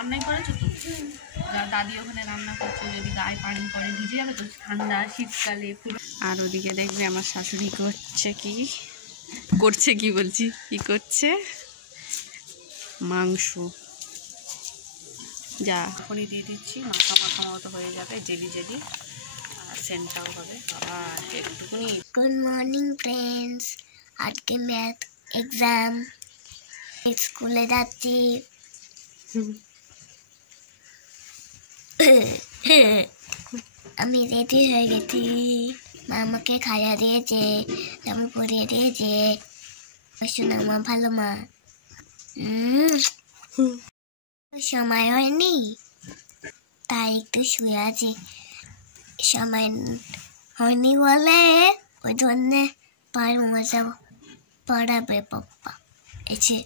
অন্যায় করেছো তো? দাদি ওখানে রান্না করছে, যদি গায়ে পানি পড়ে ভিজে যাবে তো, ঠান্ডা শীতকালে পুরো। আর ওদিকে দেখবে আমার শাশুড়ি করছে কি করছে মাংস। যা এখনই দিয়ে দিচ্ছি, মাখা মতো হয়ে যাবে, জেলি আর সেন্টটাও হবে। বাবা একটুকুনি। গুড মর্নিং ফ্রেন্ডস, আজকে ম্যাথ এক্সাম, স্কুলে যাচ্ছি। আমি রেডি হয়ে গেছি, মা আমাকে খাইয়া দিয়েছে, জামা পরিয়ে দিয়েছে। শোনা মা, ভালো মা। সময় হয়নি তাই একটু শুয়ে আছি, সময় হয়নি বলে ওই জন্যে পায়ের মজা পড়াবে পাপ্পা এসে।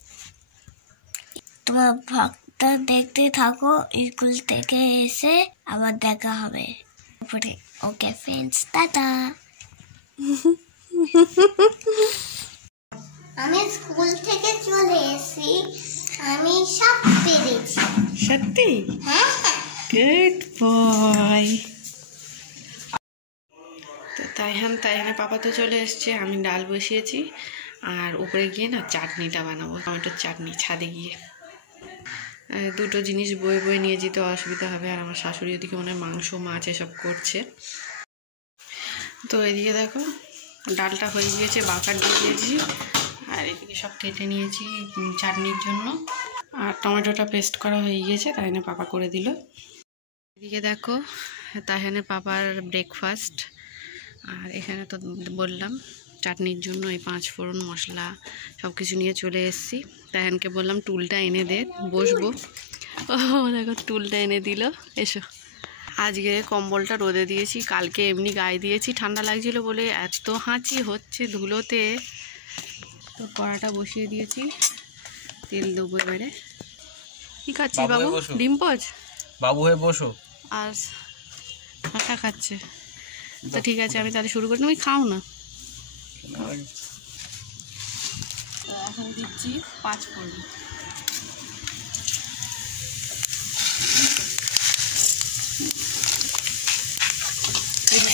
তোমার ভক্ত দেখতে থাকো, স্কুল থেকে এসে আবার দেখা হবে। Okay friends, tata. আমি স্কুল থেকে চলে এসেছি, আমি সব পেরেছি। সত্যি? হ্যাঁ, গুড বয়। তো তাইহানের পাপা তো চলে এসছে, আমি ডাল বসিয়েছি, আর উপরে গিয়ে না চাটনিটা বানাবো, টমেটোর চাটনি। ছাদে গিয়ে দুটো জিনিস বয়ে নিয়ে যেতে অসুবিধা হবে। আর আমার শাশুড়ি ওদিকে মনে হয় মাংস মাছ এসব করছে। তো এদিকে দেখো ডালটা হয়ে গিয়েছে, বাকার দিয়ে দিয়েছি, আর এদিকে সব কেটে নিয়েছি চাটনির জন্য। আর টমেটোটা পেস্ট করা হয়ে গিয়েছে, তাইহানের পাপা করে দিল। এদিকে দেখো তাইহানের পাপার ব্রেকফাস্ট। আর এখানে তো বললাম চাটনির জন্য এই 5 ফোড়ন মশলা সব কিছু নিয়ে চলে এসেছি। তাইহানকে বললাম টুলটা এনে দে, বসবো। ও দেখো টুলটা এনে দিল, এসো। আজকে কম্বলটা রোদে দিয়েছি, কালকে এমনি গায়ে দিয়েছি, ঠান্ডা লাগছিল বলে। এত হাঁচি হচ্ছে ধুলোতে। তো কড়াটা বসিয়ে দিয়েছি, তেল দেবো এবারে। কি খাচ্ছিস বাবু? ডিম পোচ? বাবু হয়ে বসো। আর হাঁটা খাচ্ছে। তো ঠিক আছে, আমি তাহলে শুরু করি, তুমি খাও না। তো এখন দিচ্ছি 5 ফোড়ন।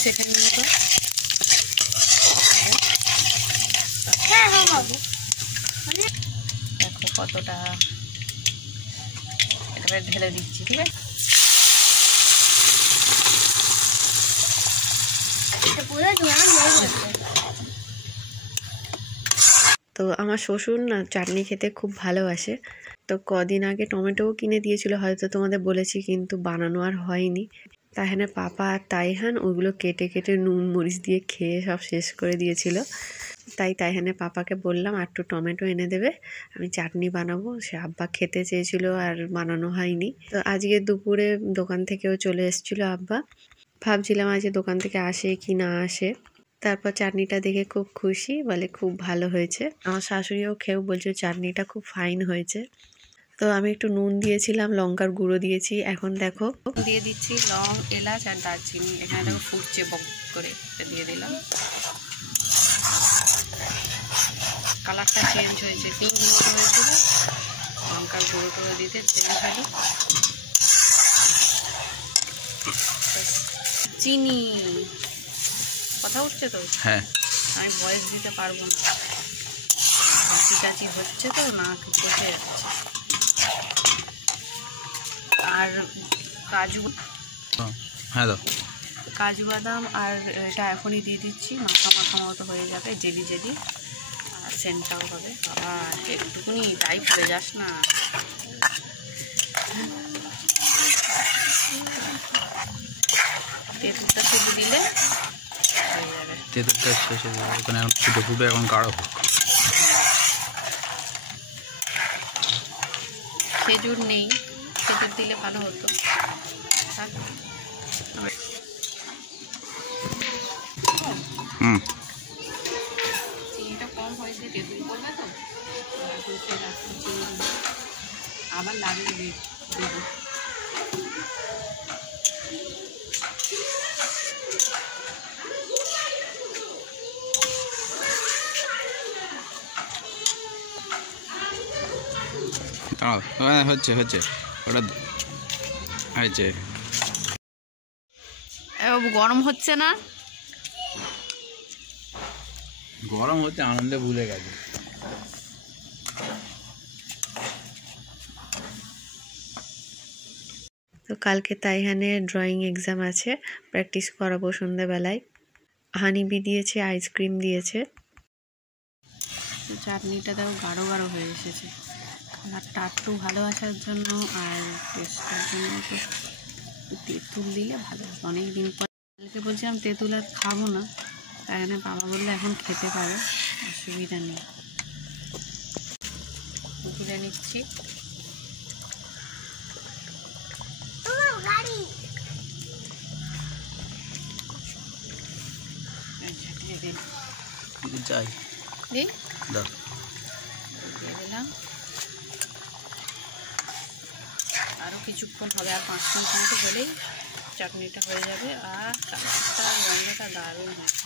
সেকেন্ড মতো দেখো কতটা, একেবারে ঢেলে দিচ্ছি। ঠিক আছে, তো আমার শ্বশুর না চাটনি খেতে খুব ভালোবাসে। তো কদিন আগে টমেটোও কিনে দিয়েছিল, হয়তো তোমাদের বলেছি, কিন্তু বানানো আর হয়নি। তাইহানের পাপা আর তাইহান ওইগুলো কেটে নুন মরিচ দিয়ে খেয়ে সব শেষ করে দিয়েছিল। তাই তাইহানের পাপাকে বললাম আর একটু টমেটো এনে দেবে, আমি চাটনি বানাবো। সে আব্বা খেতে চেয়েছিল আর বানানো হয়নি। তো আজকে দুপুরে দোকান থেকেও চলে এসেছিলো আব্বা। ভাবছিলাম আজকে দোকান থেকে আসে কি না আসে। তারপর চাটনিটা দেখে খুব খুশি, বলে খুব ভালো হয়েছে। আমার শাশুড়িও খেয়েও বলছে চাটনিটা খুব ফাইন হয়েছে। তো আমি একটু নুন দিয়েছিলাম, লঙ্কার গুঁড়ো দিয়েছি। এখন দেখো দিয়ে দিচ্ছি লং, এলাচ আর দারচিনি। এখানে দেখো ফুটছে বক করে, দিয়ে দিলাম। কালারটা চেঞ্জ হয়েছে, পিঙ্ক মতো হয়েছিল। লঙ্কার গুঁড়ো দিতে চেঞ্জ হলো। চিনি কথা উঠছে তো? হ্যাঁ, আমি ভয়েস দিতে পারবো না, চাচি হচ্ছে তো, না বসে যাচ্ছে। আর কাজু, হ্যাঁ দাও। কাজু বাদাম আর এটা এখনই দিয়ে দিচ্ছি, মাখা মতো হয়ে যাবে, জেলি আর সেন্টটাও হবে। বাবা একটুকুনি তাই পড়ে যাস না। তেঁতুলটা শুধু দিলে হয়ে যাবে। তেঁতুলটা শেষে ওখানে এখন ফুটে এখন গাঢ় হোক। খেজুর নেই, খেজুর দিলে ভালো হতো। চিনিটা কম হয়েছে, তেঁতুল করবে তো, আবার লাগিয়ে দেবো। হচ্ছে ওটা হয়েছে। গরম হচ্ছে না? গরম হচ্ছে, আনন্দে ভুলে গেছে। তো কালকে তাইহানের ড্রয়িং এক্সাম আছে, প্র্যাকটিস করাবো সন্ধ্যাবেলায়। হানিবি দিয়েছে, আইসক্রিম দিয়েছে। চাটনিটা তাও গাঢ় গাঢ় হয়ে এসেছে। কালারটা একটু ভালো আসার জন্য আর টেস্টের জন্য তো তেঁতুল দিলে ভালো। অনেক দিন পর কালকে বলছিলাম তেঁতুল আর খাবো না, তাই জন্য বাবা বললে এখন খেতে পারো, অসুবিধা নেই। তুলে নিচ্ছি। চাই দিয়ে দাও। দিলাম। আরও কিছুক্ষণ হবে, আর 5 মিনিট মতো হলেই চাটনিটা হয়ে যাবে। আর কালারটা রঙটা দারুণ হয়েছে।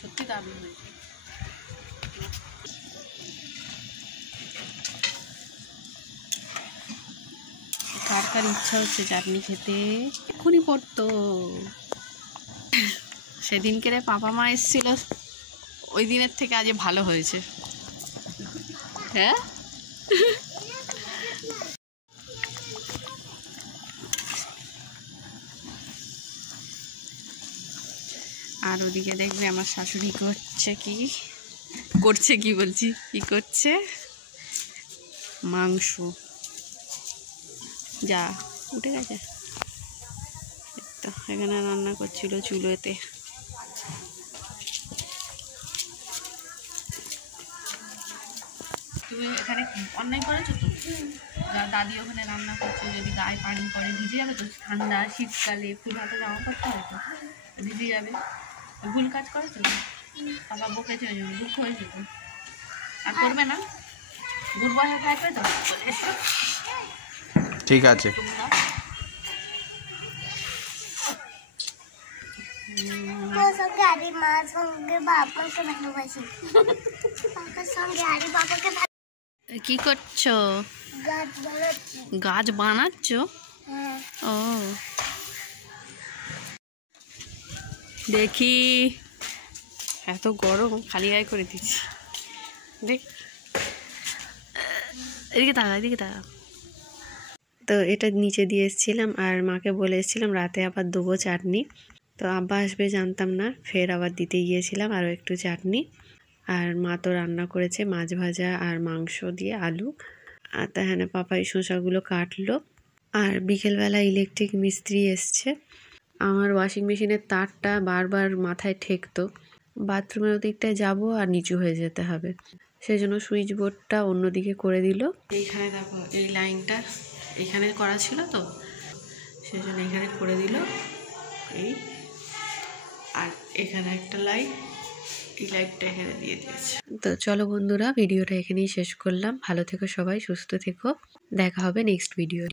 সত্যি দারুণ হয়েছে। কার কার ইচ্ছা হচ্ছে চাটনি খেতে? এক্ষুনি পড়তো। সেদিনকে রে পাপা মা এসেছিল, ওই দিনের থেকে আজ ভালো হয়েছে। হ্যাঁ, আর ওদিকে দেখবে আমার শাশুড়ি করছে মাংস। যা উঠে গেছে তো, এখানে রান্না করছিল চুলোতে। তুমি এখানে অন্যায় করেছো তো? দাদি ওখানে রান্না করছে, যদি গায়ে পানি পড়ে ভিজে যাবে তো। ঠান্ডা শীতকালে ফুল হাতে জামা পড়তে হবে তো, ভিজে যাবে। ভুল কাজ করেছো তো, বাবা বকেছে, ওই জন্য দুঃখ হয়েছে তো। আর করবে না, গুড বয় হয়ে থাকবে তো। ঠিক আছে। তোর সঙ্গে আরে মার সঙ্গে বাবাকে ভালোবাসি। বাবার সঙ্গে আরে বাবাকে কি করছো? গাছ বানাচ্ছি। গাছ বানাচ্ছো? হ্যাঁ। ও দেখি, এত গরম খালি গায়ে করে দিচ্ছি। দেখ, এদিকে তাকা। তো এটা নিচে দিয়ে এসেছিলাম, আর মাকে বলে এসেছিলাম রাতে আবার দেবো চাটনি। তো আব্বা আসবে জানতাম না, ফের আবার দিতে গিয়েছিলাম আরও একটু চাটনি। আর মা তো রান্না করেছে মাছ ভাজা আর মাংস দিয়ে আলু। আর তাহলে পাপা এই শসাগুলো কাটলো। আর বিকেলবেলা ইলেকট্রিক মিস্ত্রি এসছে। আমার ওয়াশিং মেশিনের তারটা বারবার মাথায় ঠেকতো, বাথরুমের ওদিকটায় যাবো আর নিচু হয়ে যেতে হবে, সেই জন্য সুইচ বোর্ডটা অন্যদিকে করে দিল। এইখানে দেখো, এই লাইনটা এখানে করা ছিল তো, সেই জন্য এখানে করে দিল এই। আর এখানে একটা লাইট, এই লাইটটা এখানে দিয়ে দিয়েছে। তো চলো বন্ধুরা, ভিডিওটা এখানেই শেষ করলাম। ভালো থেকো সবাই, সুস্থ থেকো, দেখা হবে নেক্সট ভিডিও।